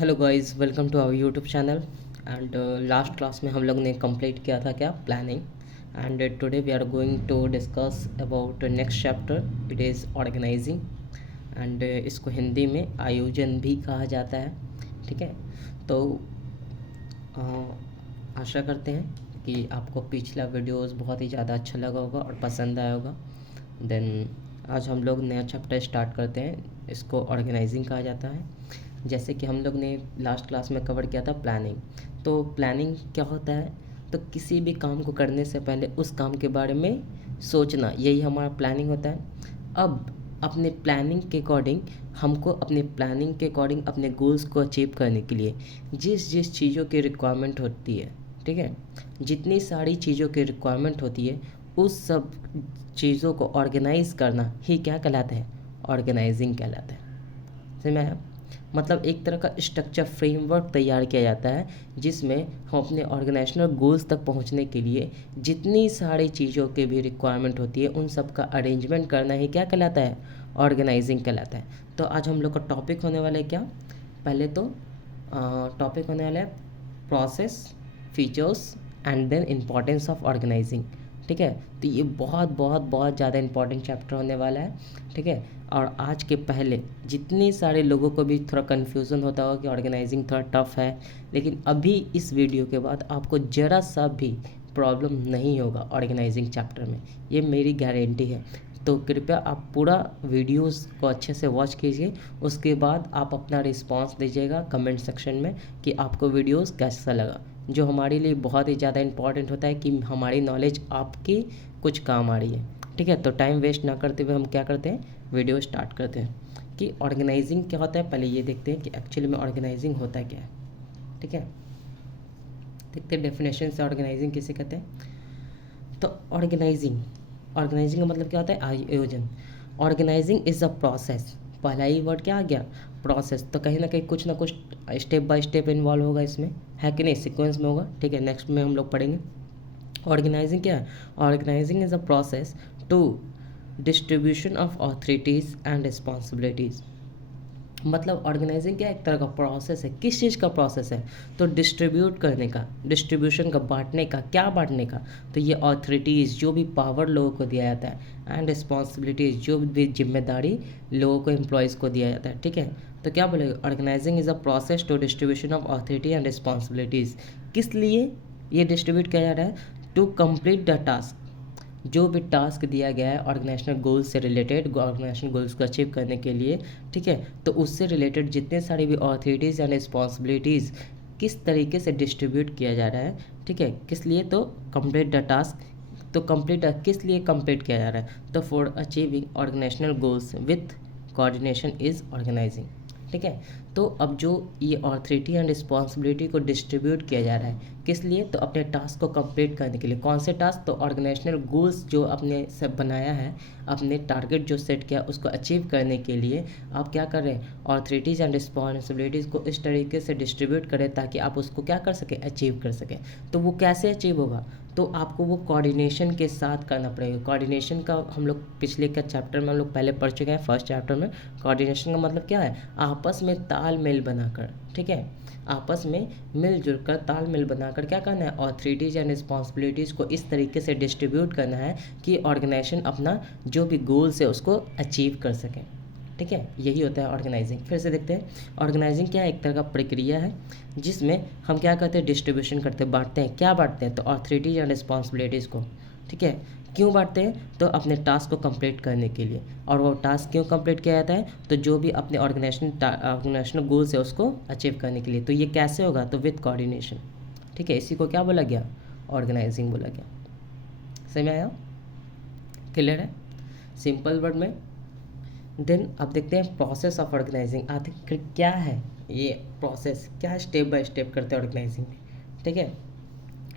Hello guys, welcome to our YouTube channel. And last class में हम लोग ने कंप्लीट किया था क्या, planning. And today we are going to discuss about next chapter, it is organising. एंड इसको हिंदी में आयोजन भी कहा जाता है। ठीक है, तो आशा करते हैं कि आपको पिछला वीडियोस बहुत ही ज़्यादा अच्छा लगा होगा और पसंद आया होगा। देन आज हम लोग नया चैप्टर स्टार्ट करते हैं, इसको ऑर्गेनाइजिंग कहा जाता है। जैसे कि हम लोग ने लास्ट क्लास में कवर किया था प्लानिंग। तो प्लानिंग क्या होता है, तो किसी भी काम को करने से पहले उस काम के बारे में सोचना, यही हमारा प्लानिंग होता है। अब अपने प्लानिंग के अकॉर्डिंग हमको अपने गोल्स को अचीव करने के लिए जिस जिस चीज़ों की रिक्वायरमेंट होती है, ठीक है, जितनी सारी चीज़ों की रिक्वायरमेंट होती है उस सब चीज़ों को ऑर्गेनाइज करना ही क्या कहलाता है, ऑर्गेनाइजिंग कहलाता है। समझ में आया? मतलब एक तरह का स्ट्रक्चर फ्रेमवर्क तैयार किया जाता है जिसमें हम अपने ऑर्गेनाइजेशनल गोल्स तक पहुंचने के लिए जितनी सारी चीज़ों की भी रिक्वायरमेंट होती है उन सब का अरेंजमेंट करना ही क्या कहलाता है, ऑर्गेनाइजिंग कहलाता है। तो आज हम लोग का टॉपिक होने वाला है क्या, पहले तो टॉपिक होने वाला है process, features and then importance of organising. ठीक है, तो ये बहुत बहुत बहुत ज़्यादा इंपॉर्टेंट चैप्टर होने वाला है। ठीक है, और आज के पहले जितने सारे लोगों को भी थोड़ा कन्फ्यूज़न होता होगा कि ऑर्गेनाइजिंग थोड़ा टफ है, लेकिन अभी इस वीडियो के बाद आपको ज़रा सा भी प्रॉब्लम नहीं होगा ऑर्गेनाइजिंग चैप्टर में, ये मेरी गारंटी है। तो कृपया आप पूरा वीडियोस को अच्छे से वॉच कीजिए, उसके बाद आप अपना रिस्पांस दीजिएगा कमेंट सेक्शन में कि आपको वीडियोस कैसा लगा, जो हमारे लिए बहुत ही ज़्यादा इंपॉर्टेंट होता है कि हमारी नॉलेज आपकी कुछ काम आ रही है। ठीक है, तो टाइम वेस्ट ना करते हुए हम क्या करते हैं, वीडियो स्टार्ट करते हैं कि ऑर्गेनाइजिंग क्या होता है। पहले ये देखते हैं कि एक्चुअली में ऑर्गेनाइजिंग होता क्या है। ठीक है, देखते हैं डेफिनेशन से ऑर्गेनाइजिंग किसे कहते हैं। तो ऑर्गेनाइजिंग का मतलब क्या होता है, आयोजन। ऑर्गेनाइजिंग इज़ अ प्रोसेस, पहला ही वर्ड क्या आ गया, प्रोसेस। तो कहीं ना कुछ स्टेप बाय स्टेप इन्वॉल्व होगा इसमें, है कि नहीं, सीक्वेंस में होगा। ठीक है, नेक्स्ट में हम लोग पढ़ेंगे ऑर्गेनाइजिंग क्या है। Organising is a process to distribution of authorities and responsibilities. मतलब ऑर्गेनाइजिंग क्या, एक तरह का प्रोसेस है। किस चीज़ का प्रोसेस है, तो डिस्ट्रीब्यूट करने का, डिस्ट्रीब्यूशन का, बांटने का। क्या बांटने का, तो ये ऑथोरिटीज़, जो भी पावर लोगों को दिया जाता है, एंड रिस्पॉन्सिबिलिटीज़, जो भी जिम्मेदारी लोगों को, एम्प्लॉयज़ को दिया जाता है। ठीक है, तो क्या बोलेगा, organising is a process to distribution of authority and responsibilities. किस लिए ये डिस्ट्रीब्यूट किया जा रहा है, टू कंप्लीट द टास्क, जो भी टास्क दिया गया है ऑर्गेनाइजेशनल गोल्स से रिलेटेड, ऑर्गेनाइजेशनल गोल्स को अचीव करने के लिए। ठीक है, तो उससे रिलेटेड जितने सारी भी ऑथोरिटीज़ एंड रिस्पॉन्सिबिलिटीज़ किस तरीके से डिस्ट्रीब्यूट किया जा रहा है। ठीक है, किस लिए, तो कंप्लीट द टास्क। तो कंप्लीट किस लिए कंप्लीट किया जा रहा है, तो for achieving organisational goals with coordination is organising. ठीक है, तो अब जो ये ऑथोरिटी एंड रिस्पॉन्सिबिलिटी को डिस्ट्रीब्यूट किया जा रहा है किस लिए, तो अपने टास्क को कंप्लीट करने के लिए। कौन से टास्क, तो ऑर्गेनाइजेशनल गोल्स जो अपने सब बनाया है, अपने टारगेट जो सेट किया उसको अचीव करने के लिए आप क्या कर रहे हैं, ऑथोरिटीज़ एंड रिस्पॉन्सिबिलिटीज़ को इस तरीके से डिस्ट्रीब्यूट करें ताकि आप उसको क्या कर सकें, अचीव कर सकें। तो वो कैसे अचीव होगा, तो आपको वो कोऑर्डिनेशन के साथ करना पड़ेगा। कोऑर्डिनेशन का हम लोग पिछले का चैप्टर में हम लोग पहले पढ़ चुके हैं, फर्स्ट चैप्टर में। कोऑर्डिनेशन का मतलब क्या है, आपस में तालमेल बनाकर, ठीक है, आपस में मिलजुल कर तालमेल बनाकर क्या करना है, ऑथोरिटीज़ एंड रिस्पॉन्सिबिलिटीज़ को इस तरीके से डिस्ट्रीब्यूट करना है कि ऑर्गेनाइजेशन अपना जो भी गोल्स है उसको अचीव कर सकें। ठीक है, यही होता है ऑर्गेनाइजिंग। फिर से देखते हैं ऑर्गेनाइजिंग क्या है, एक तरह का प्रक्रिया है जिसमें हम क्या करते हैं, डिस्ट्रीब्यूशन करते हैं, बांटते हैं। क्या बांटते हैं, तो ऑथोरिटीज़ एंड रिस्पॉन्सिबिलिटीज़ को। ठीक है, क्यों बांटते हैं, तो अपने टास्क को कंप्लीट करने के लिए। और वो टास्क क्यों कंप्लीट किया जाता है, तो जो भी अपने ऑर्गेनाइजेशनल गोल्स है उसको अचीव करने के लिए। तो ये कैसे होगा, तो विथ कोऑर्डिनेशन। ठीक है, इसी को क्या बोला गया, ऑर्गेनाइजिंग बोला गया। समझ में आया, क्लियर है, सिंपल वर्ड में। देन अब देखते हैं प्रोसेस ऑफ ऑर्गेनाइजिंग। आखिर क्या है ये प्रोसेस, क्या स्टेप बाय स्टेप करते हैं ऑर्गेनाइजिंग में। ठीक है,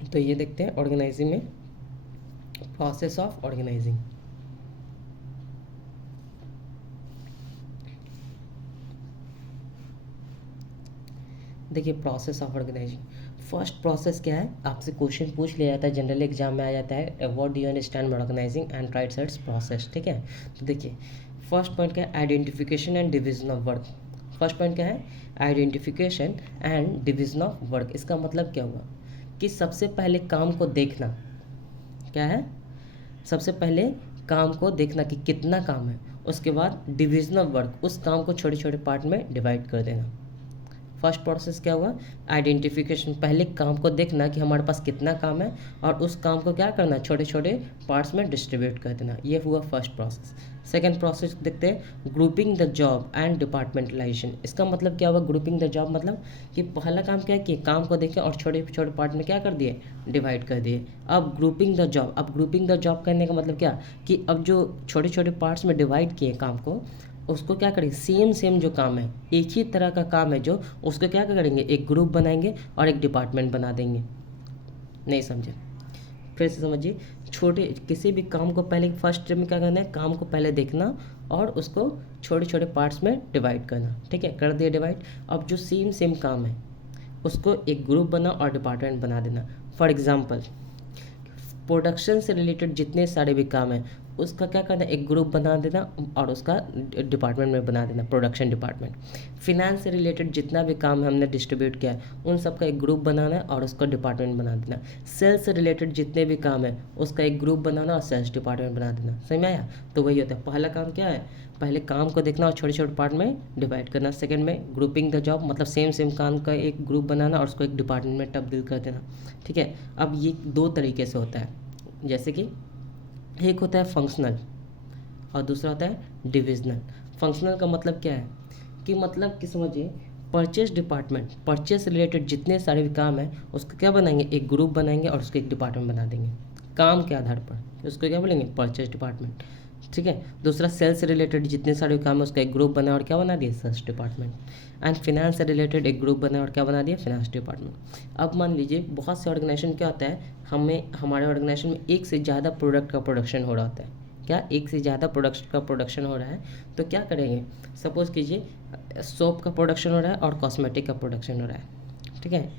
तो ये देखते हैं ऑर्गेनाइजिंग में प्रोसेस ऑफ ऑर्गेनाइजिंग। देखिए process of organising, first process क्या है, आपसे क्वेश्चन पूछ लिया जाता है, जनरली एग्जाम में आ जाता है, what do you understand by organising and write its process. ठीक है, तो देखिए फर्स्ट पॉइंट क्या है, identification and division of work. First point क्या है, identification and division of work. इसका मतलब क्या हुआ कि सबसे पहले काम को देखना, क्या है, सबसे पहले काम को देखना कि कितना काम है, उसके बाद डिवीजन ऑफ वर्क, उस काम को छोटे छोटे पार्ट में डिवाइड कर देना। फर्स्ट प्रोसेस क्या हुआ, आइडेंटिफिकेशन, पहले काम को देखना कि हमारे पास कितना काम है और उस काम को क्या करना, छोटे छोटे पार्ट्स में डिस्ट्रीब्यूट कर देना। ये हुआ फर्स्ट प्रोसेस। सेकेंड प्रोसेस देखते हैं, grouping the job and departmentalisation. इसका मतलब क्या हुआ, ग्रुपिंग द जॉब मतलब कि पहला काम क्या है कि काम को देखे और छोटे छोटे पार्ट में क्या कर दिए, डिवाइड कर दिए। अब ग्रुपिंग द जॉब, अब ग्रुपिंग द जॉब करने का मतलब क्या कि अब जो छोटे छोटे पार्ट्स में डिवाइड किए काम को, उसको क्या करेंगे, सेम जो काम है, एक ही तरह का काम है जो, उसको क्या करेंगे, एक ग्रुप बनाएंगे और एक डिपार्टमेंट बना देंगे। नहीं समझे, फिर से समझिए। छोटे किसी भी काम को पहले फर्स्ट स्टेप में क्या करना है, काम को पहले देखना और उसको छोटे छोटे पार्ट्स में डिवाइड करना। ठीक है, कर दिया डिवाइड। अब जो सेम काम है उसको एक ग्रुप बना और डिपार्टमेंट बना देना। फॉर एग्जाम्पल, प्रोडक्शन से रिलेटेड जितने सारे भी काम हैं उसका क्या करना है, एक ग्रुप बना देना और उसका डिपार्टमेंट में बना देना, प्रोडक्शन डिपार्टमेंट। फिनेंस से रिलेटेड जितना भी काम हमने डिस्ट्रीब्यूट किया है उन सब का एक ग्रुप बनाना है और उसका डिपार्टमेंट बना देना। सेल्स से रिलेटेड जितने भी काम है उसका एक ग्रुप बनाना और सेल्स डिपार्टमेंट बना देना। समझ में आया? तो वही होता है, पहला काम क्या है, पहले काम को देखना और छोटे छोटे पार्ट में डिवाइड करना। सेकंड में ग्रुपिंग द जॉब, मतलब सेम काम का एक ग्रुप बनाना और उसको एक डिपार्टमेंट में तब्दील कर देना। ठीक है, अब ये दो तरीके से होता है, जैसे कि एक होता है फंक्शनल और दूसरा होता है डिविजनल। फंक्शनल का मतलब क्या है कि मतलब कि समझिए, परचेज डिपार्टमेंट, परचेज रिलेटेड जितने सारे भी काम है उसको क्या बनाएंगे, एक ग्रुप बनाएंगे और उसको एक डिपार्टमेंट बना देंगे काम के आधार पर, उसको क्या बोलेंगे, परचेज डिपार्टमेंट। ठीक है, दूसरा सेल्स से रिलेटेड जितने सारे काम है उसका एक ग्रुप बना और क्या बना दिया, सेल्स डिपार्टमेंट। एंड फिनेंस से रिलेटेड एक ग्रुप बना और क्या बना दिया, फिनेंस डिपार्टमेंट। अब मान लीजिए बहुत से ऑर्गेनाइजेशन क्या होता है, हमारे ऑर्गेनाइजेशन में एक से ज़्यादा प्रोडक्ट का प्रोडक्शन हो रहा होता है। क्या, एक से ज़्यादा प्रोडक्ट का प्रोडक्शन हो रहा है, तो क्या करेंगे, सपोज़ कीजिए सोप का प्रोडक्शन हो रहा है और कॉस्मेटिक का प्रोडक्शन हो रहा है। ठीक है,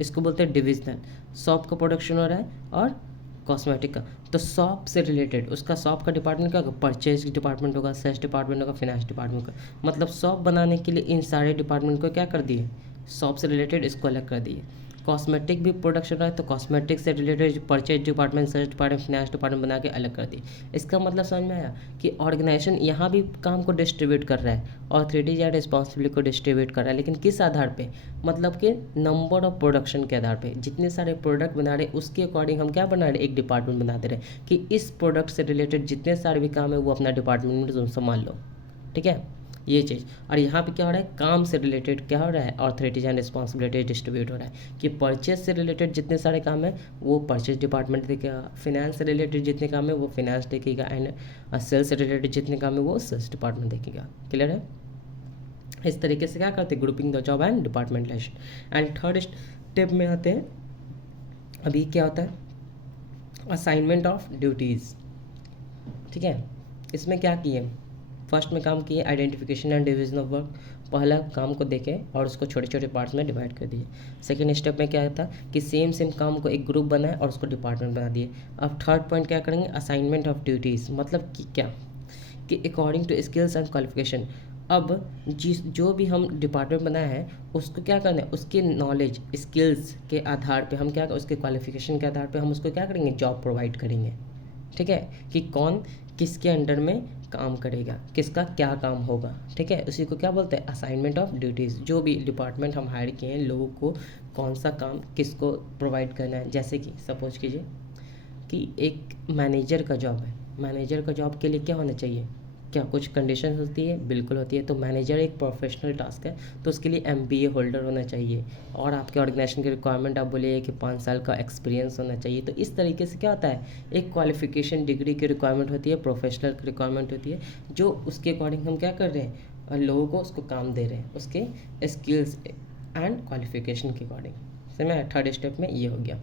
इसको बोलते हैं डिविजनल। सोप का प्रोडक्शन हो रहा है और कॉस्मेटिक का, तो शॉप से रिलेटेड उसका शॉप का डिपार्टमेंट क्या होगा, परचेज डिपार्टमेंट होगा, सेल्स डिपार्टमेंट होगा, फिनेंस डिपार्टमेंट होगा। मतलब शॉप बनाने के लिए इन सारे डिपार्टमेंट को क्या कर दिए, शॉप से रिलेटेड इसको अलग कर दिए। कॉस्मेटिक भी प्रोडक्शन रहा है तो कॉस्मेटिक से related purchase department, sales department, finance department बना के अलग कर दिए। इसका मतलब समझ में आया कि ऑर्गेनाइजेशन यहाँ भी काम को डिस्ट्रीब्यूट कर रहा है, ऑथोरिटीज या रिस्पॉन्सिबिलिटी को डिस्ट्रीब्यूट कर रहा है, लेकिन किस आधार पे, मतलब कि नंबर ऑफ प्रोडक्शन के आधार पे। जितने सारे प्रोडक्ट बना रहे उसके अकॉर्डिंग हम क्या बना रहे, एक डिपार्टमेंट बना दे रहे हैं कि इस प्रोडक्ट से रिलेटेड जितने सारे भी काम है वो अपना डिपार्टमेंट में तुम संभाल लो। ठीक है, ये चीज़। और यहाँ पे क्या हो रहा है, काम से रिलेटेड क्या हो रहा है, ऑथोरिटीज एंड रिस्पॉन्सिबिलिटी डिस्ट्रीब्यूट हो रहा है कि परचेज से रिलेटेड जितने सारे काम है वो परचेज डिपार्टमेंट देखेगा, फिनेंस से रिलेटेड जितने काम है वो फिनेंस देखेगा, एंड सेल्स से रिलेटेड जितने काम है वो सेल्स डिपार्टमेंट देखेगा। क्लियर है? इस तरीके से क्या करते हैं, grouping the job and departmentalisation. And third step में आते हैं, अभी क्या होता है, असाइनमेंट ऑफ ड्यूटीज़। ठीक है, इसमें क्या किए, फर्स्ट में काम किए identification and division of work, पहला काम को देखे और उसको छोटे छोटे पार्ट्स में डिवाइड कर दिए। सेकेंड स्टेप में क्या था कि सेम काम को एक ग्रुप बनाए और उसको डिपार्टमेंट बना दिए। अब थर्ड पॉइंट क्या करेंगे, असाइनमेंट ऑफ ड्यूटीज़, मतलब कि क्या कि according to skills and qualification. अब जो भी हम डिपार्टमेंट बनाया है उसको क्या करना है, उसके नॉलेज स्किल्स के आधार पे हम क्या, उसके क्वालिफिकेशन के आधार पे हम उसको क्या करेंगे, जॉब प्रोवाइड करेंगे। ठीक है, कि कौन किसके अंडर में काम करेगा, किसका क्या काम होगा। ठीक है, उसी को क्या बोलते हैं, असाइनमेंट ऑफ ड्यूटीज़। जो भी डिपार्टमेंट हम हायर किए हैं, लोगों को कौन सा काम किसको प्रोवाइड करना है। जैसे कि सपोज कीजिए कि एक मैनेजर का जॉब है, मैनेजर का जॉब के लिए क्या होना चाहिए, क्या कुछ कंडीशन होती है, बिल्कुल होती है। तो मैनेजर एक प्रोफेशनल टास्क है तो उसके लिए MBA होल्डर होना चाहिए, और आपके ऑर्गेनाइजेशन की रिक्वायरमेंट आप बोलिए कि 5 साल का एक्सपीरियंस होना चाहिए। तो इस तरीके से क्या होता है, एक क्वालिफिकेशन डिग्री की रिक्वायरमेंट होती है, प्रोफेशनल की रिक्वायरमेंट होती है, जो उसके अकॉर्डिंग हम क्या कर रहे हैं, लोगों को उसको काम दे रहे हैं उसके स्किल्स एंड क्वालिफिकेशन के अकॉर्डिंग। समझ में? थर्ड स्टेप में ये हो गया।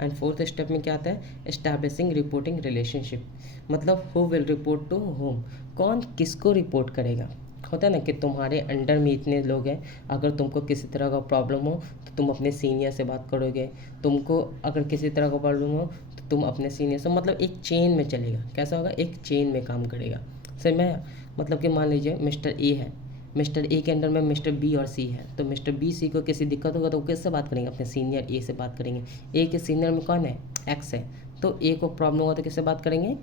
एंड फोर्थ स्टेप में क्या आता है, एस्टैब्लिशिंग रिपोर्टिंग रिलेशनशिप, मतलब who will report to whom, कौन किसको रिपोर्ट करेगा। होता है ना कि तुम्हारे अंडर में इतने लोग हैं, अगर तुमको किसी तरह का प्रॉब्लम हो तो तुम अपने सीनियर से बात करोगे, तुमको अगर किसी तरह का प्रॉब्लम हो तो तुम अपने सीनियर से, मतलब एक चेन में चलेगा। कैसा होगा, एक चेन में काम करेगा। सही में? मतलब कि मान लीजिए मिस्टर ए है, मिस्टर ए के अंडर में मिस्टर बी और सी है, तो मिस्टर बी सी को किसी दिक्कत होगा तो वो किससे बात करेंगे, अपने सीनियर ए से बात करेंगे। ए के सीनियर में कौन है, एक्स है, तो ए को प्रॉब्लम होगा तो किससे बात करेंगे,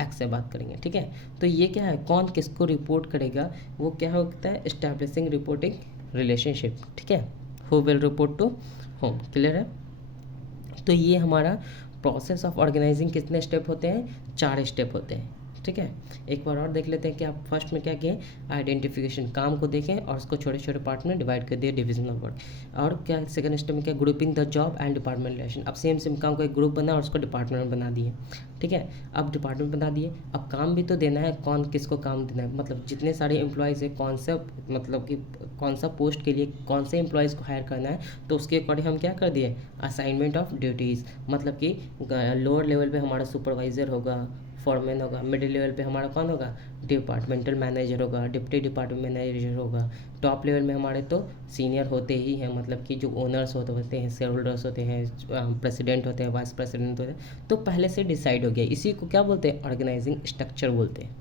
एक्स से बात करेंगे। ठीक है, तो ये क्या है, कौन किसको रिपोर्ट करेगा, वो क्या होता है, एस्टैब्लिशिंग रिपोर्टिंग रिलेशनशिप। ठीक है, who will report to whom, clear है। तो ये हमारा प्रोसेस ऑफ ऑर्गेनाइजिंग कितने स्टेप होते हैं, 4 स्टेप होते हैं। ठीक है, एक बार और देख लेते हैं कि आप फर्स्ट में क्या किए, आइडेंटिफिकेशन, काम को देखें और उसको छोटे छोटे पार्ट में डिवाइड कर दिए, डिवीजन ऑफ वर्क। और क्या सेकंड स्टेप में क्या, grouping the job and department relation. अब सेम सेम काम को एक ग्रुप बना और उसको डिपार्टमेंट बना दिए। ठीक है, अब डिपार्टमेंट बना दिए, अब काम भी तो देना है, कौन किसको काम देना है, मतलब जितने सारे एम्प्लॉयज़ है, कौन सा मतलब कि कौन सा पोस्ट के लिए कौन से एम्प्लॉयज़ को हायर करना है, तो उसके अकॉर्डिंग हम क्या कर दिए, असाइनमेंट ऑफ ड्यूटीज़। मतलब कि लोअर लेवल पे हमारा सुपरवाइज़र होगा, फॉरमैन होगा, मिडिल लेवल पे हमारा कौन होगा, डिपार्टमेंटल मैनेजर होगा, डिप्टी डिपार्टमेंट मैनेजर होगा, टॉप लेवल में हमारे तो सीनियर होते ही हैं, मतलब कि जो ओनर्स होते हैं, शेयर होल्डर्स होते हैं, प्रेसिडेंट होते हैं, वाइस प्रेसिडेंट होते हैं, तो पहले से डिसाइड हो गया। इसी को क्या बोलते हैं, ऑर्गेनाइजिंग स्ट्रक्चर बोलते हैं।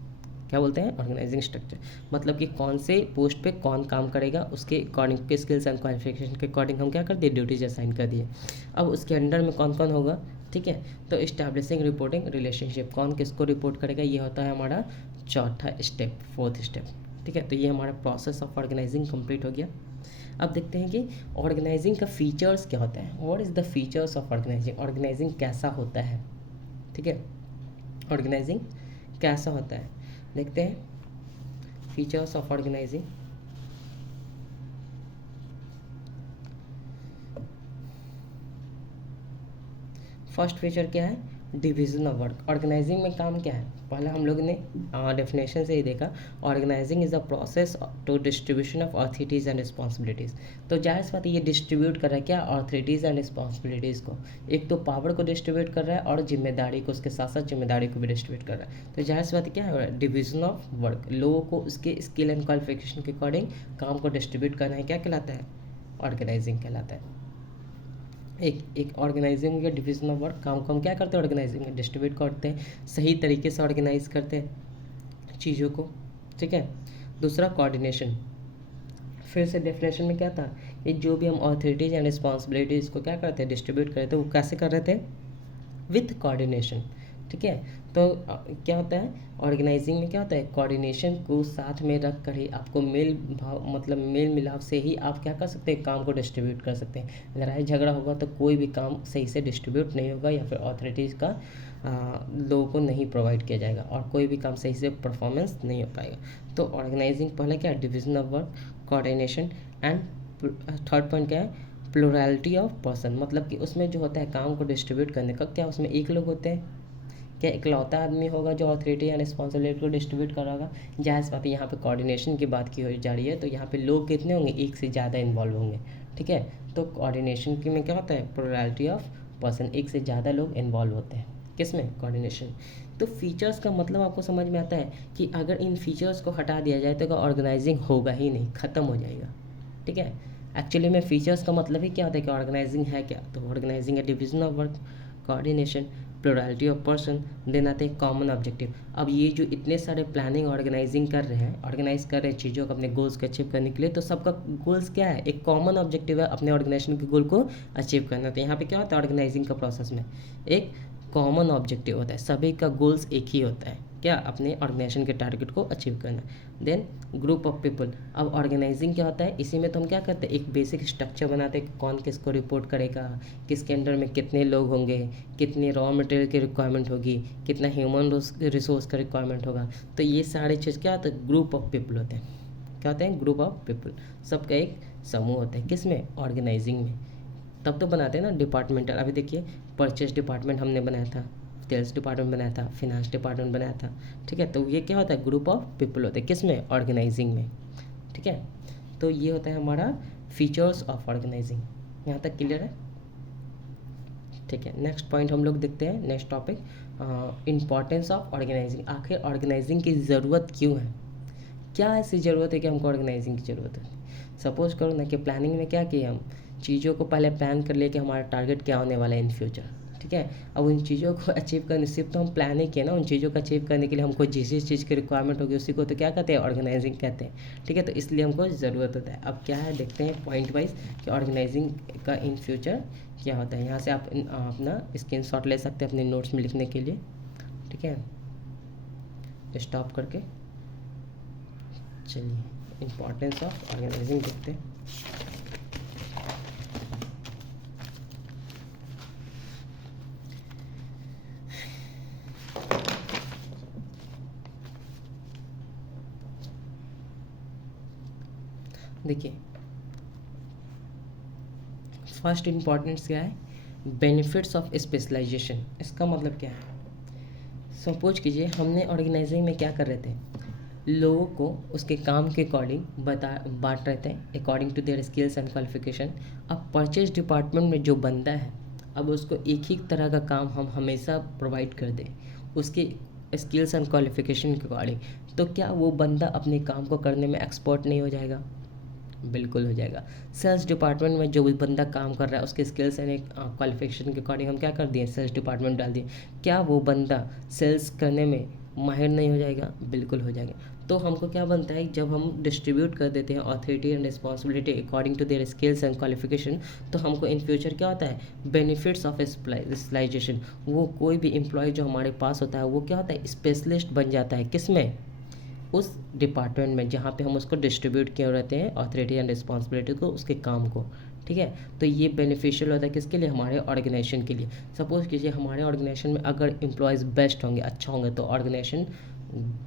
क्या बोलते हैं, ऑर्गेनाइजिंग स्ट्रक्चर, मतलब कि कौन से पोस्ट पे कौन काम करेगा, उसके अकॉर्डिंग के स्किल्स एंड क्वालिफिकेशन के अकॉर्डिंग हम क्या कर दिए, ड्यूटीज असाइन कर दिए। अब उसके अंडर में कौन कौन होगा। ठीक है, तो इस्टेब्लिशिंग रिपोर्टिंग रिलेशनशिप, कौन किसको रिपोर्ट करेगा, ये होता है हमारा चौथा स्टेप, फोर्थ स्टेप। ठीक है, तो ये हमारा प्रोसेस ऑफ ऑर्गेनाइजिंग कंप्लीट हो गया। अब देखते हैं कि ऑर्गेनाइजिंग का फीचर्स क्या होता है, what is the features of organising, organising कैसा होता है। ठीक है, ऑर्गेनाइजिंग कैसा होता है, देखते हैं features of organising. First feature क्या है, डिवीजन ऑफ वर्क। ऑर्गेनाइजिंग में काम क्या है, पहले हम लोग ने डेफिनेशन से ही देखा, organising is a process to distribution of authorities and responsibilities. तो जाहिर सी बात है ये डिस्ट्रीब्यूट कर रहा है क्या, अथॉरिटीज़ एंड रिस्पॉन्सिबिलिटीज़ को, एक तो पावर को डिस्ट्रीब्यूट कर रहा है और जिम्मेदारी को, उसके साथ साथ जिम्मेदारी को भी डिस्ट्रीब्यूट कर रहा है। तो जाहिर सी बात क्या है, डिवीजन ऑफ वर्क, लोगों को उसके स्किल एंड क्वालिफिकेशन के अकॉर्डिंग काम को डिस्ट्रीब्यूट करना है, क्या कहलाता है, ऑर्गेनाइजिंग कहलाता है। एक ऑर्गेनाइजिंग या डिवीजन ऑफ वर्क, काम को हम क्या करते हैं, ऑर्गेनाइजिंग में डिस्ट्रीब्यूट करते हैं, सही तरीके से ऑर्गेनाइज करते हैं चीज़ों को। ठीक है, दूसरा कोऑर्डिनेशन, फिर से डेफिनेशन में क्या था, ये जो भी हम अथॉरिटीज़ एंड रिस्पॉन्सिबिलिटीज़ को क्या करते हैं, डिस्ट्रीब्यूट कर रहे थे, वो कैसे कर रहे थे, विथ कोऑर्डिनेशन। ठीक है, तो क्या होता है, ऑर्गेनाइजिंग में क्या होता है, कोऑर्डिनेशन को साथ में रख कर ही आपको मेल भाव, मतलब मेल मिलाप से ही आप क्या कर सकते हैं, काम को डिस्ट्रीब्यूट कर सकते हैं। लड़ाई झगड़ा होगा तो कोई भी काम सही से डिस्ट्रीब्यूट नहीं होगा, या फिर अथॉरिटीज़ का लोगों को नहीं प्रोवाइड किया जाएगा, और कोई भी काम सही से परफॉर्मेंस नहीं हो पाएगा। तो ऑर्गेनाइजिंग पहले क्या है, division of work, coordination and third point क्या है, प्लुरैलिटी ऑफ पर्सन। मतलब कि उसमें जो होता है काम को डिस्ट्रीब्यूट करने का, क्या उसमें एक लोग होते हैं, क्या इकलौता आदमी होगा जो अथॉरिटी या रिस्पॉन्सिबिलिटी को डिस्ट्रीब्यूट कर रहा होगा। जाहिर बात है यहाँ पे कोऑर्डिनेशन की बात की हो जा रही है, तो यहाँ पे लोग कितने होंगे, एक से ज़्यादा इन्वॉल्व होंगे। ठीक है, तो कोऑर्डिनेशन की में क्या होता है, प्लुरैलिटी ऑफ पर्सन, एक से ज़्यादा लोग इन्वॉल्व होते हैं किसमें, कोऑर्डिनेशन। तो फीचर्स का मतलब आपको समझ में आता है कि अगर इन फीचर्स को हटा दिया जाए तो ऑर्गेनाइजिंग होगा ही नहीं, ख़त्म हो जाएगा। ठीक है, एक्चुअली में फीचर्स का मतलब ही क्या होता है कि ऑर्गेनाइजिंग है क्या, तो ऑर्गेनाइजिंग है division of work, coordination, plurality of person, then आते हैं कॉमन ऑब्जेक्टिव। अब ये जो इतने सारे प्लानिंग ऑर्गेनाइजिंग कर रहे हैं, ऑर्गेनाइज कर रहे हैं चीज़ों को अपने गोल्स को अचीव करने के लिए, तो सबका गोल्स क्या है, एक कॉमन ऑब्जेक्टिव है, अपने ऑर्गेनाइजेशन के गोल को अचीव करना। तो यहाँ पे क्या होता है, ऑर्गेनाइजिंग का प्रोसेस में एक कॉमन ऑब्जेक्टिव होता है, सभी का गोल्स एक ही होता है, क्या, अपने ऑर्गेनाइजेशन के टारगेट को अचीव करना। देन ग्रुप ऑफ पीपल, अब ऑर्गेनाइजिंग क्या होता है, इसी में तो हम क्या करते हैं, एक बेसिक स्ट्रक्चर बनाते हैं, कौन किसको रिपोर्ट करेगा, किसके अंडर में कितने लोग होंगे, कितनी रॉ मटेरियल की रिक्वायरमेंट होगी, कितना ह्यूमन रिसोर्स का रिक्वायरमेंट होगा। तो ये सारे चीज़ क्या होता है, ग्रुप ऑफ पीपल होते हैं, क्या होते हैं, ग्रुप ऑफ पीपल, सबका एक समूह होता है, किस में, ऑर्गेनाइजिंग में। तब तो बनाते हैं ना डिपार्टमेंटल, अभी देखिए परचेज डिपार्टमेंट हमने बनाया था, सेल्स डिपार्टमेंट बनाया था, फिनांस डिपार्टमेंट बनाया था। ठीक है, तो ये क्या होता है, ग्रुप ऑफ पीपल होते हैं, किस में, ऑर्गेनाइजिंग में। ठीक है, तो ये होता है हमारा फीचर्स ऑफ ऑर्गेनाइजिंग। यहाँ तक क्लियर है। ठीक है, नेक्स्ट पॉइंट हम लोग देखते हैं, next topic, importance of organising. आखिर ऑर्गेनाइजिंग की ज़रूरत क्यों है, क्या ऐसी ज़रूरत है कि हमको ऑर्गेनाइजिंग की ज़रूरत है। सपोज करो ना कि प्लानिंग में क्या किया, हम चीज़ों को पहले प्लान कर लिए कि हमारा टारगेट क्या होने वाला है इन फ्यूचर। ठीक है। अब उन चीज़ों को अचीव करने, सिर्फ तो हम प्लान ही किए ना, उन चीज़ों को अचीव करने के लिए हमको जिस जिस चीज़ की रिक्वायरमेंट होगी उसी को तो क्या कहते हैं, ऑर्गेनाइजिंग कहते हैं, ठीक है। तो इसलिए हमको ज़रूरत होता है। अब क्या है देखते हैं पॉइंट वाइज कि ऑर्गेनाइजिंग का इन फ्यूचर क्या होता है। यहाँ से आप अपना स्क्रीनशॉट ले सकते हैं अपने नोट्स में लिखने के लिए, ठीक है। स्टॉप करके चलिए इम्पोर्टेंस ऑफ ऑर्गेनाइजिंग देखते हैं। देखिए फर्स्ट इम्पॉर्टेंस क्या है, बेनिफिट्स ऑफ स्पेशलाइजेशन। इसका मतलब क्या है, सपोज कीजिए हमने ऑर्गेनाइजिंग में क्या कर रहे थे, लोगों को उसके काम के अकॉर्डिंग बांट रहे थे according to their skills and qualification. अब परचेज डिपार्टमेंट में जो बंदा है, अब उसको एक ही तरह का काम हम हमेशा प्रोवाइड कर दें उसके स्किल्स एंड क्वालिफिकेशन के अकॉर्डिंग, तो क्या वो बंदा अपने काम को करने में एक्सपर्ट नहीं हो जाएगा? बिल्कुल हो जाएगा। सेल्स डिपार्टमेंट में जो भी बंदा काम कर रहा है उसके स्किल्स एंड क्वालिफिकेशन के अकॉर्डिंग हम क्या कर दिए, सेल्स डिपार्टमेंट डाल दिए, क्या वो बंदा सेल्स करने में माहिर नहीं हो जाएगा? बिल्कुल हो जाएगा। तो हमको क्या बनता है, जब हम डिस्ट्रीब्यूट कर देते हैं authority and responsibility according to their skills and qualification, तो हमको इन फ्यूचर क्या होता है, बेनिफिट्स ऑफ स्पेशलाइजेशन। वो कोई भी एम्प्लॉय जो हमारे पास होता है वो क्या होता है, स्पेशलिस्ट बन जाता है। किस में? उस डिपार्टमेंट में जहाँ पे हम उसको डिस्ट्रीब्यूट किए रहते हैं ऑथोरिटी एंड रिस्पॉन्सिबिलिटी को, उसके काम को, ठीक है। तो ये बेनिफिशियल होता है किसके लिए, हमारे ऑर्गेनाइजेशन के लिए। सपोज कीजिए हमारे ऑर्गेनाइजेशन में अगर एम्प्लॉयज़ बेस्ट होंगे, अच्छा होंगे, तो ऑर्गेनाइजेशन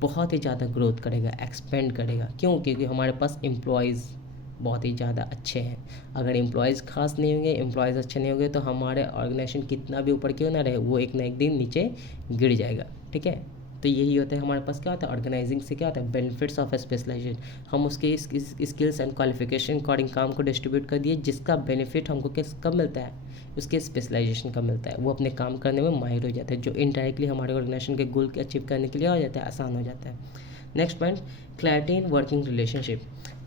बहुत ही ज़्यादा ग्रोथ करेगा, एक्सपेंड करेगा। क्यों? क्योंकि हमारे पास एम्प्लॉयज़ बहुत ही ज़्यादा अच्छे हैं। अगर एम्प्लॉयज़ खास नहीं होंगे, एम्प्लॉयज़ अच्छे नहीं होंगे, तो हमारे ऑर्गेनाइजेशन कितना भी ऊपर क्यों ना रहे, वो एक ना एक दिन नीचे गिर जाएगा, ठीक है। तो यही होता है हमारे पास, क्या होता है ऑर्गेनाइजिंग से, क्या होता है बेनिफिट्स ऑफ स्पेशलाइजेशन। हम उसके स्किल्स एंड क्वालिफिकेशन अकॉर्डिंग काम को डिस्ट्रीब्यूट कर दिए, जिसका बेनिफिट हमको किस कब मिलता है, उसके स्पेशलाइजेशन का मिलता है। वो अपने काम करने में माहिर हो जाता है, जो इनडायरेक्टली हमारे ऑर्गेनाइजेशन के गोल के अचीव करने के लिए हो जाता है, आसान हो जाता है। Next point, clarity in working relationship.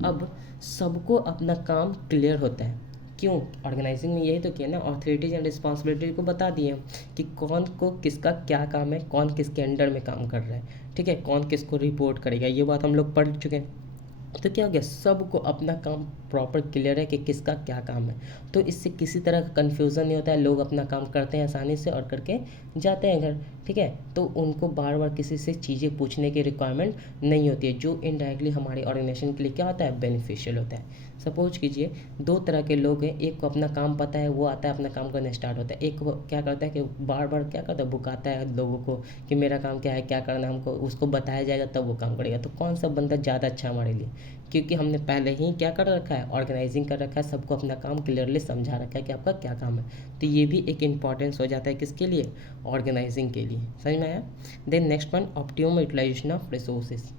अब सबको अपना काम क्लियर होता है। क्यों? ऑर्गेनाइजिंग में यही तो किया ना, ऑथोरिटीज एंड रिस्पॉन्सिबिलिटी को बता दिए कि कौन को किसका क्या काम है, कौन किसके अंडर में काम कर रहा है, ठीक है, कौन किसको रिपोर्ट करेगा, ये बात हम लोग पढ़ चुके हैं। तो क्या हो गया, सबको अपना काम प्रॉपर क्लियर है कि किसका क्या काम है। तो इससे किसी तरह का कन्फ्यूज़न नहीं होता है, लोग अपना काम करते हैं आसानी से और करके जाते हैं घर, ठीक है। तो उनको बार बार किसी से चीज़ें पूछने की रिक्वायरमेंट नहीं होती है, जो इनडायरेक्टली हमारी ऑर्गेनाइजेशन के लिए क्या होता है, बेनिफिशियल होता है। सपोज कीजिए दो तरह के लोग हैं, एक को अपना काम पता है, वो आता है अपना काम करना स्टार्ट होता है। एक को क्या करता है कि बार बार क्या करता है, बुकाता है लोगों को कि मेरा काम क्या है, क्या करना है हमको, उसको बताया जाएगा तब वो काम करेगा। तो कौन सा बंदा ज़्यादा अच्छा हमारे लिए, क्योंकि हमने पहले ही क्या कर रखा है, ऑर्गेनाइजिंग कर रखा है, सबको अपना काम क्लियरली समझा रखा है कि आपका क्या काम है। तो ये भी एक इम्पॉर्टेंस हो जाता है किसके लिए, ऑर्गेनाइजिंग के लिए। समझ में आया? Then next one, optimum utilisation of resources,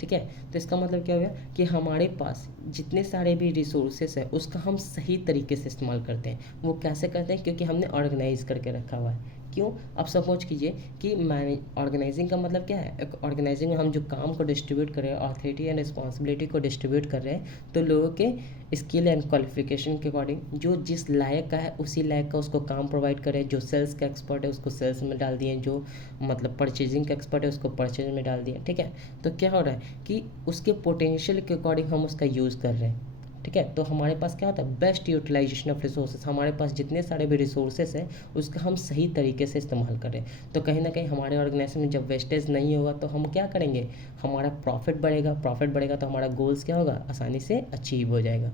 ठीक है। तो इसका मतलब क्या हो गया कि हमारे पास जितने सारे भी रिसोर्सेस है उसका हम सही तरीके से इस्तेमाल करते हैं। वो कैसे करते हैं, क्योंकि हमने ऑर्गेनाइज करके रखा हुआ है। क्यों? अब सपोज कीजिए कि मैनेज, ऑर्गेनाइजिंग का मतलब क्या है, ऑर्गेनाइजिंग में हम जो काम को डिस्ट्रीब्यूट कर रहे हैं, ऑथोरिटी एंड रिस्पॉन्सिबिलिटी को डिस्ट्रीब्यूट कर रहे हैं, तो लोगों के स्किल एंड क्वालिफिकेशन के अकॉर्डिंग जो जिस लायक का है उसी लायक का उसको काम प्रोवाइड करें। जो सेल्स का एक्सपर्ट है उसको सेल्स में डाल दिए, जो मतलब परचेजिंग का एक्सपर्ट है उसको परचेज में डाल दिए, ठीक है। तो क्या हो रहा है कि उसके पोटेंशियल के अकॉर्डिंग हम उसका यूज़ कर रहे हैं, ठीक है। तो हमारे पास क्या होता है, बेस्ट यूटिलाइजेशन ऑफ रिसोर्सेज। हमारे पास जितने सारे भी रिसोर्सेज हैं उसका हम सही तरीके से इस्तेमाल करें। तो कहीं ना कहीं हमारे ऑर्गेनाइजेशन में जब वेस्टेज नहीं होगा तो हम क्या करेंगे, हमारा प्रॉफिट बढ़ेगा, प्रॉफिट बढ़ेगा तो हमारा गोल्स क्या होगा, आसानी से अचीव हो जाएगा,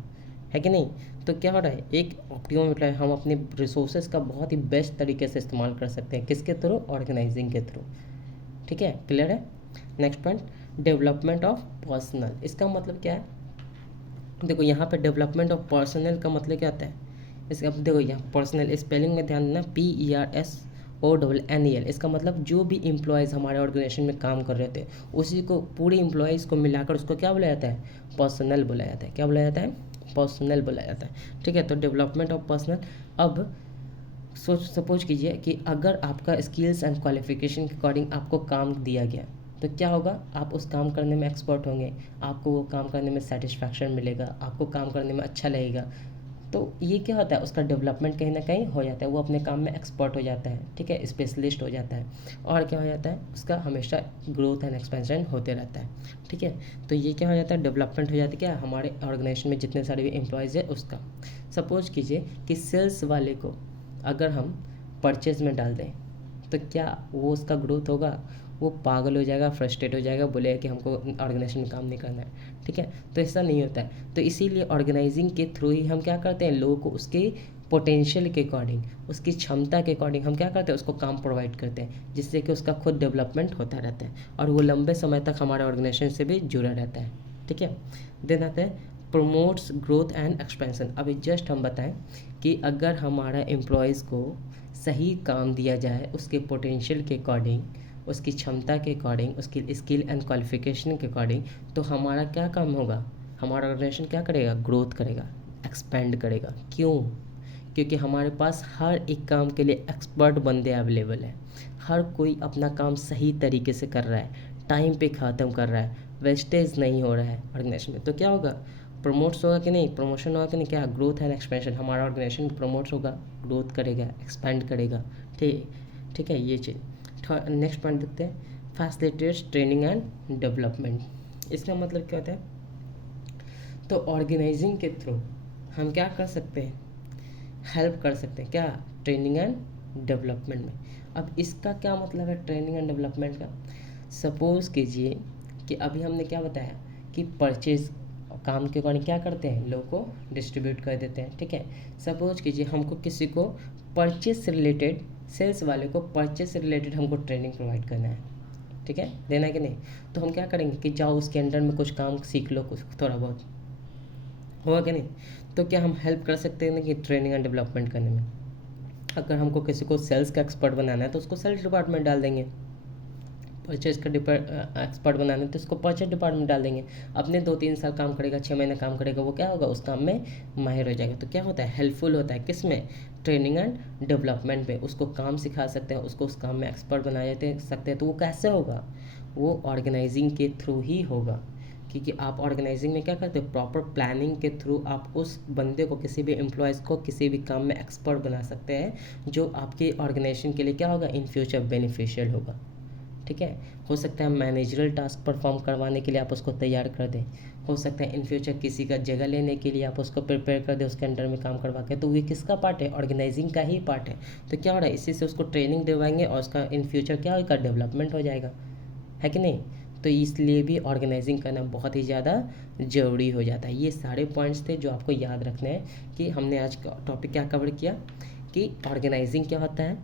है कि नहीं। तो क्या हो रहा है, एक ऑप्टिमम यूटिलाइज, हम अपने रिसोर्सेज का बहुत ही बेस्ट तरीके से इस्तेमाल कर सकते हैं, किसके थ्रू, ऑर्गेनाइजिंग के थ्रू, ठीक है। क्लियर है? Next point, development of personal. इसका मतलब क्या है, देखो यहाँ पे डेवलपमेंट ऑफ पर्सनल का मतलब क्या आता है, इसका अब देखो यहाँ पर्सनल स्पेलिंग में ध्यान देना, PERSONNEL। इसका मतलब जो भी एम्प्लॉयज़ हमारे ऑर्गेनाइजेशन में काम कर रहे थे उसी को, पूरे एम्प्लॉयज़ को मिलाकर उसको क्या बोला जाता है, पर्सनल बोला जाता है। क्या बोला जाता है, पर्सनल बोला जाता है, ठीक है। तो डेवलपमेंट ऑफ पर्सनल। अब सपोज कीजिए कि अगर आपका स्किल्स एंड क्वालिफिकेशन के अकॉर्डिंग आपको काम दिया गया, तो क्या होगा, आप उस काम करने में एक्सपर्ट होंगे, आपको वो काम करने में सेटिस्फैक्शन मिलेगा, आपको काम करने में अच्छा लगेगा, तो ये क्या होता है, उसका डेवलपमेंट कहीं ना कहीं हो जाता है, वो अपने काम में एक्सपर्ट हो जाता है, ठीक है, स्पेशलिस्ट हो जाता है। और क्या हो जाता है, उसका हमेशा ग्रोथ एंड एक्सपेंशन होते रहता है, ठीक है। तो ये क्या हो जाता है, डेवलपमेंट हो जाती है क्या, हमारे ऑर्गेनाइजेशन में जितने सारे भी एम्प्लॉयज़ है उसका। सपोज कीजिए कि सेल्स वाले को अगर हम परचेज में डाल दें तो क्या वो उसका ग्रोथ होगा, वो पागल हो जाएगा, फ्रस्ट्रेट हो जाएगा, बोलेगा कि हमको ऑर्गेनाइजेशन में काम नहीं करना है, ठीक है। तो ऐसा नहीं होता है। तो इसीलिए ऑर्गेनाइजिंग के थ्रू ही हम क्या करते हैं, लोगों को उसके पोटेंशियल के अकॉर्डिंग, उसकी क्षमता के अकॉर्डिंग हम क्या करते हैं, उसको काम प्रोवाइड करते हैं, जिससे कि उसका खुद डेवलपमेंट होता रहता है और वो लंबे समय तक हमारे ऑर्गेनाइजेशन से भी जुड़ा रहता है, ठीक है। देन आता है प्रमोट्स ग्रोथ एंड एक्सपेंशन। अभी जस्ट हम बताएं कि अगर हमारा एम्प्लॉयज़ को सही काम दिया जाए उसके पोटेंशियल के अकॉर्डिंग, उसकी क्षमता के अकॉर्डिंग, उसकी स्किल एंड क्वालिफिकेशन के अकॉर्डिंग, तो हमारा क्या काम होगा, हमारा ऑर्गेनाइजेशन क्या करेगा, ग्रोथ करेगा, एक्सपेंड करेगा। क्यों? क्योंकि हमारे पास हर एक काम के लिए एक्सपर्ट बंदे अवेलेबल हैं, हर कोई अपना काम सही तरीके से कर रहा है, टाइम पे ख़त्म कर रहा है, वेस्टेज नहीं हो रहा है ऑर्गेनाइजेशन में। तो क्या होगा, प्रमोट्स होगा कि नहीं, प्रमोशन होगा कि नहीं, क्या ग्रोथ एंड एक्सपेंशन, हमारा ऑर्गेनाइजेशन प्रमोट्स होगा, ग्रोथ करेगा, एक्सपेंड करेगा, ठीक है। ये चीज़ नेक्स्ट पॉइंट देखते हैं, फैसिलिटेट्स ट्रेनिंग एंड डेवलपमेंट। इसका मतलब क्या होता है, तो ऑर्गेनाइजिंग के थ्रू हम क्या कर सकते हैं, हेल्प कर सकते हैं, क्या, ट्रेनिंग एंड डेवलपमेंट में। अब इसका क्या मतलब है ट्रेनिंग एंड डेवलपमेंट का, सपोज़ कीजिए कि अभी हमने क्या बताया कि परचेज काम के अकॉर्डिंग क्या करते हैं, लोगों को डिस्ट्रीब्यूट कर देते हैं, ठीक है। सपोज कीजिए हमको किसी को परचेज से रिलेटेड, सेल्स वाले को परचेज से रिलेटेड हमको ट्रेनिंग प्रोवाइड करना है, ठीक है, देना है कि नहीं। तो हम क्या करेंगे कि जाओ उसके अंडर में कुछ काम सीख लो, कुछ थोड़ा बहुत, होगा कि नहीं। तो क्या हम हेल्प कर सकते हैं ना कि ट्रेनिंग एंड डेवलपमेंट करने में। अगर हमको किसी को सेल्स का एक्सपर्ट बनाना है तो उसको सेल्स डिपार्टमेंट डाल देंगे, परचेज का एक्सपर्ट बनाना है तो उसको परचेज डिपार्टमेंट डाल देंगे। अपने 2-3 साल काम करेगा, 6 महीने काम करेगा, वो क्या होगा, उस काम में माहिर हो जाएगा। तो क्या होता है, हेल्पफुल होता है किस में, ट्रेनिंग एंड डेवलपमेंट में। उसको काम सिखा सकते हैं, उसको उस काम में एक्सपर्ट बना सकते हैं। तो वो कैसे होगा, वो ऑर्गेनाइजिंग के थ्रू ही होगा, क्योंकि आप ऑर्गेनाइजिंग में क्या करते हो, प्रॉपर प्लानिंग के थ्रू आप उस बंदे को, किसी भी एम्प्लॉयज़ को किसी भी काम में एक्सपर्ट बना सकते हैं, जो आपके ऑर्गेनाइजेशन के लिए क्या होगा, इन फ्यूचर बेनिफिशियल होगा, ठीक है। हो सकता है मैनेजरल टास्क परफॉर्म करवाने के लिए आप उसको तैयार कर दें, हो सकता है इन फ्यूचर किसी का जगह लेने के लिए आप उसको प्रिपेयर कर दें, उसके अंडर में काम करवा के। तो ये किसका पार्ट है, ऑर्गेनाइजिंग का ही पार्ट है। तो क्या हो रहा है, इसी से उसको ट्रेनिंग दिलवाएंगे और उसका इन फ्यूचर क्या होगा, डेवलपमेंट हो जाएगा, है कि नहीं। तो इसलिए भी ऑर्गेनाइजिंग करना बहुत ही ज़्यादा ज़रूरी हो जाता है। ये सारे पॉइंट्स थे जो आपको याद रखने हैं कि हमने आज का टॉपिक क्या कवर किया, कि ऑर्गेनाइजिंग क्या होता है,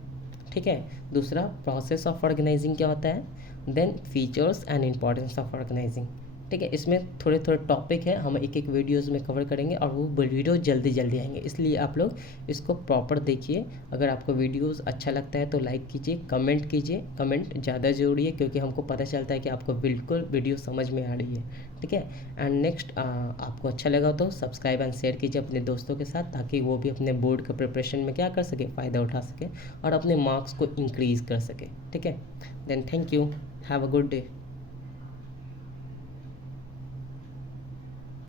ठीक है। दूसरा, प्रोसेस ऑफ ऑर्गेनाइजिंग क्या होता है, then features and importance of organising, ठीक है। इसमें थोड़े थोड़े टॉपिक है, हम एक एक वीडियोज़ में कवर करेंगे और वो वीडियो जल्दी जल्दी आएंगे, इसलिए आप लोग इसको प्रॉपर देखिए। अगर आपको वीडियोज़ अच्छा लगता है तो लाइक कीजिए, कमेंट कीजिए, कमेंट ज़्यादा ज़रूरी है क्योंकि हमको पता चलता है कि आपको बिल्कुल वीडियो समझ में आ रही है, ठीक है। एंड नेक्स्ट, आपको अच्छा लगा तो सब्सक्राइब एंड शेयर कीजिए अपने दोस्तों के साथ, ताकि वो भी अपने बोर्ड के प्रिपरेशन में क्या कर सके, फ़ायदा उठा सके और अपने मार्क्स को इंक्रीज़ कर सके, ठीक है। Then thank you, have a good day.